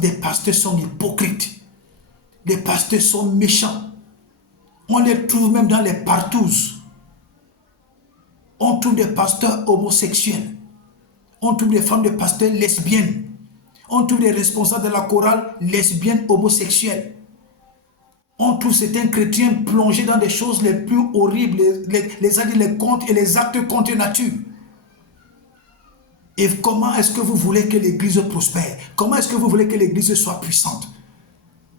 des pasteurs sont hypocrites. Les pasteurs sont méchants. On les trouve même dans les partous. On trouve des pasteurs homosexuels. On trouve des femmes de pasteurs lesbiennes. On trouve des responsables de la chorale lesbiennes homosexuelles. On trouve certains chrétiens plongés dans des choses les plus horribles, les contes et les actes contre nature. Et comment est-ce que vous voulez que l'église prospère? Comment est-ce que vous voulez que l'église soit puissante?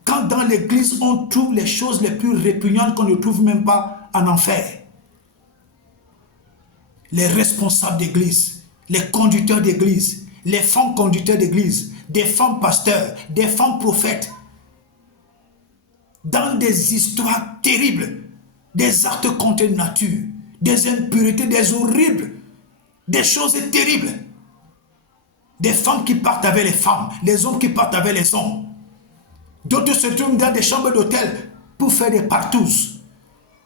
Quand dans l'église, on trouve les choses les plus répugnantes qu'on ne trouve même pas en enfer. Les responsables d'église, les conducteurs d'église, les femmes conducteurs d'église, des femmes pasteurs, des femmes prophètes, dans des histoires terribles, des actes contre nature, des impuretés, des horribles, des choses terribles. Des femmes qui partent avec les femmes, les hommes qui partent avec les hommes. D'autres se trouvent dans des chambres d'hôtel pour faire des partous,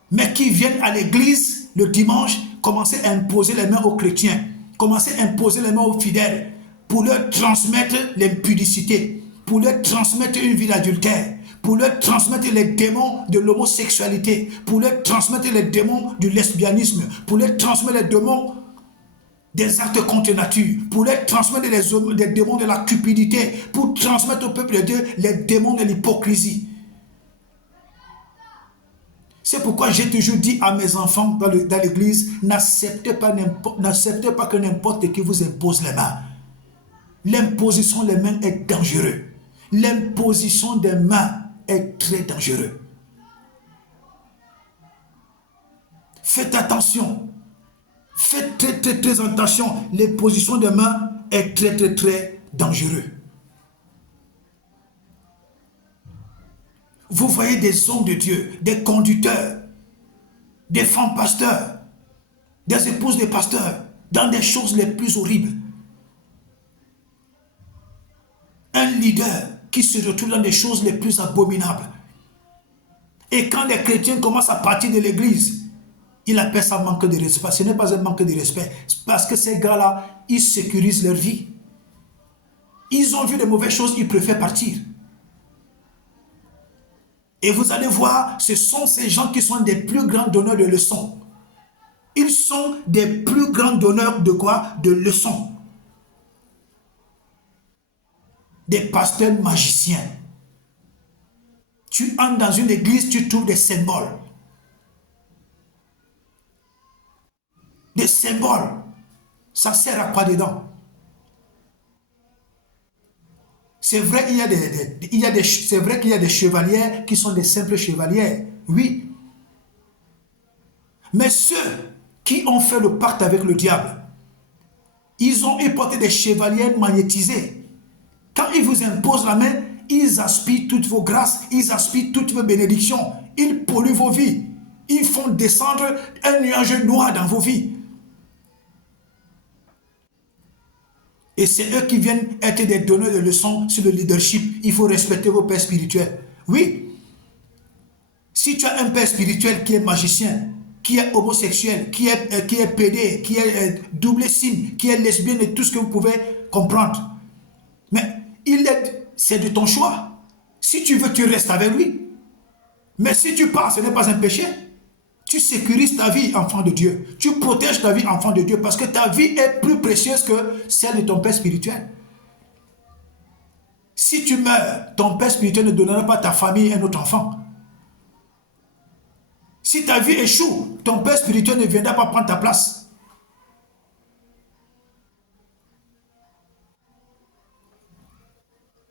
mais qui viennent à l'église le dimanche commencer à imposer les mains aux chrétiens, commencer à imposer les mains aux fidèles pour leur transmettre l'impudicité, pour leur transmettre une vie d'adultère, pour leur transmettre les démons de l'homosexualité, pour leur transmettre les démons du lesbianisme, pour leur transmettre les démons des actes contre nature, pour leur transmettre les démons de la cupidité, pour transmettre au peuple de Dieu les démons de l'hypocrisie. C'est pourquoi j'ai toujours dit à mes enfants dans l'église, n'acceptez pas que n'importe qui vous impose les mains. L'imposition des mains est dangereux. L'imposition des mains est très dangereux. Faites attention. Faites très attention. L'imposition des mains est très dangereux. Vous voyez des hommes de Dieu, des conducteurs, des femmes pasteurs, des épouses de pasteurs, dans des choses les plus horribles. Un leader qui se retrouve dans des choses les plus abominables. Et quand les chrétiens commencent à partir de l'église, il appelle ça manque de respect. Ce n'est pas un manque de respect, parce que ces gars-là, ils sécurisent leur vie. Ils ont vu de mauvaises choses, ils préfèrent partir. Et vous allez voir, ce sont ces gens qui sont des plus grands donneurs de leçons. Ils sont des plus grands donneurs de quoi? De leçons. Des pasteurs magiciens. Tu entres dans une église, tu trouves des symboles. Des symboles. Ça sert à quoi dedans? C'est vrai, c'est vrai qu'il y a des chevalières qui sont des simples chevalières. Oui. Mais ceux qui ont fait le pacte avec le diable, ils ont porté des chevalières magnétisées. Quand ils vous imposent la main, ils aspirent toutes vos grâces, ils aspirent toutes vos bénédictions, ils polluent vos vies, ils font descendre un nuage noir dans vos vies. Et c'est eux qui viennent être des donneurs de leçons sur le leadership. Il faut respecter vos pères spirituels. Oui. Si tu as un père spirituel qui est magicien, qui est homosexuel, qui est pédé, qui est double sim, qui est lesbienne et tout ce que vous pouvez comprendre. Mais c'est de ton choix. Si tu veux, tu restes avec lui. Mais si tu pars, ce n'est pas un péché. Tu sécurises ta vie, enfant de Dieu. Tu protèges ta vie, enfant de Dieu, parce que ta vie est plus précieuse que celle de ton père spirituel. Si tu meurs, ton père spirituel ne donnera pas à ta famille un autre enfant. Si ta vie échoue, ton père spirituel ne viendra pas prendre ta place.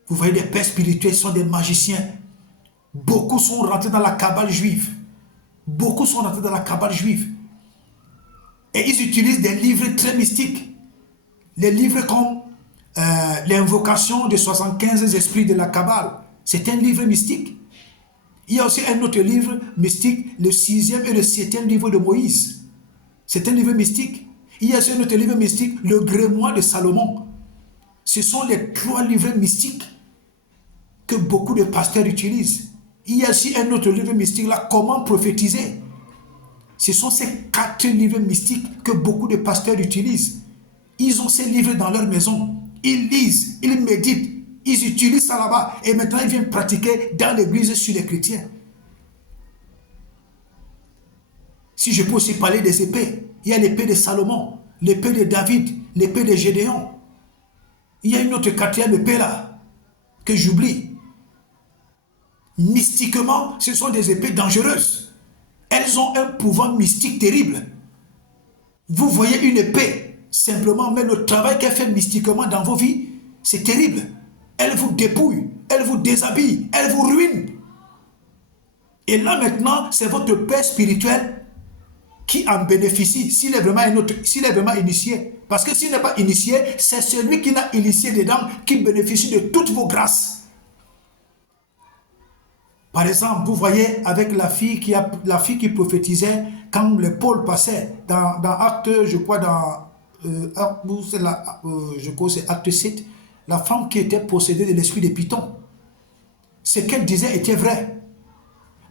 Vous voyez, les pères spirituels sont des magiciens. Beaucoup sont rentrés dans la cabale juive. Beaucoup sont rentrés dans la cabale juive. Et ils utilisent des livres très mystiques. Les livres comme l'invocation des 75 esprits de la cabale. C'est un livre mystique. Il y a aussi un autre livre mystique, le 6e et le 7e livre de Moïse. C'est un livre mystique. Il y a aussi un autre livre mystique, le Grimoire de Salomon. Ce sont les 3 livres mystiques que beaucoup de pasteurs utilisent. Il y a aussi un autre livre mystique là, comment prophétiser. Ce sont ces 4 livres mystiques que beaucoup de pasteurs utilisent. Ils ont ces livres dans leur maison. Ils lisent, ils méditent. Ils utilisent ça là-bas. Et maintenant, ils viennent pratiquer dans l'église sur les chrétiens. Si je peux aussi parler des épées, il y a l'épée de Salomon, l'épée de David, l'épée de Gédéon. Il y a une autre quatrième épée là, que j'oublie. Mystiquement, ce sont des épées dangereuses. Elles ont un pouvoir mystique terrible. Vous voyez une épée, simplement, mais le travail qu'elle fait mystiquement dans vos vies, c'est terrible. Elle vous dépouille, elle vous déshabille, elle vous ruine. Et là maintenant, c'est votre père spirituel qui en bénéficie, s'il est vraiment initié. Parce que s'il n'est pas initié, c'est celui qui l'a initié dedans qui bénéficie de toutes vos grâces. Par exemple, vous voyez avec la fille qui prophétisait quand le Paul passait dans Acte, je crois je crois c'est Acte 7, la femme qui était possédée de l'esprit de Python. Ce qu'elle disait était vrai.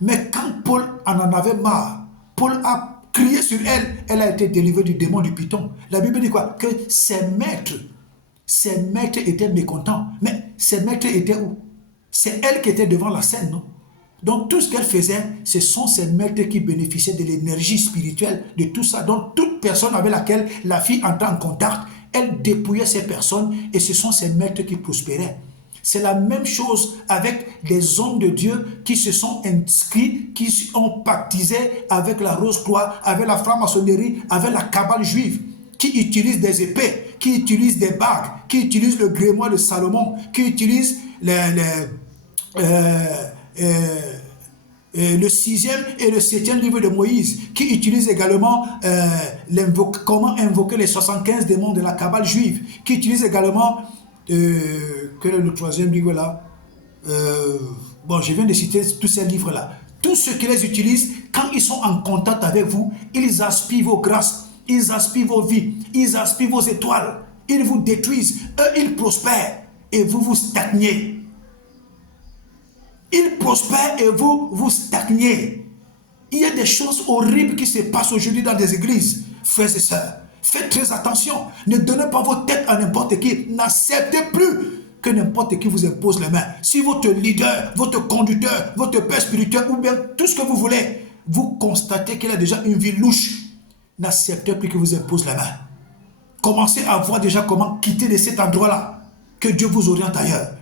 Mais quand Paul en avait marre, Paul a crié sur elle, elle a été délivrée du démon du Python. La Bible dit quoi? Que ses maîtres étaient mécontents. Mais ses maîtres étaient où? C'est elle qui était devant la scène, non? Donc tout ce qu'elle faisait, ce sont ses maîtres qui bénéficiaient de l'énergie spirituelle, de tout ça. Donc toute personne avec laquelle la fille entrait en contact, elle dépouillait ces personnes et ce sont ses maîtres qui prospéraient. C'est la même chose avec les hommes de Dieu qui se sont inscrits, qui ont pactisé avec la Rose-Croix, avec la franc-maçonnerie, avec la cabale juive, qui utilisent des épées, qui utilisent des bagues, qui utilisent le grémoire de Salomon, qui utilisent le 6e et le 7e livre de Moïse, qui utilise également comment invoquer les 75 démons de la cabale juive, qui utilise également quel est le 3e livre là, bon, je viens de citer tous ces livres là. Tous ceux qui les utilisent, quand ils sont en contact avec vous, ils aspirent vos grâces, ils aspirent vos vies, ils aspirent vos étoiles, ils vous détruisent, eux ils prospèrent et vous vous stagnez. Ils prospèrent et vous stagnez. Il y a des choses horribles qui se passent aujourd'hui dans des églises. Frères et sœurs, faites très attention. Ne donnez pas vos têtes à n'importe qui. N'acceptez plus que n'importe qui vous impose les mains. Si votre leader, votre conducteur, votre père spirituel ou bien tout ce que vous voulez, vous constatez qu'il a déjà une vie louche, n'acceptez plus qu'il vous impose les mains. Commencez à voir déjà comment quitter de cet endroit-là. Que Dieu vous oriente ailleurs.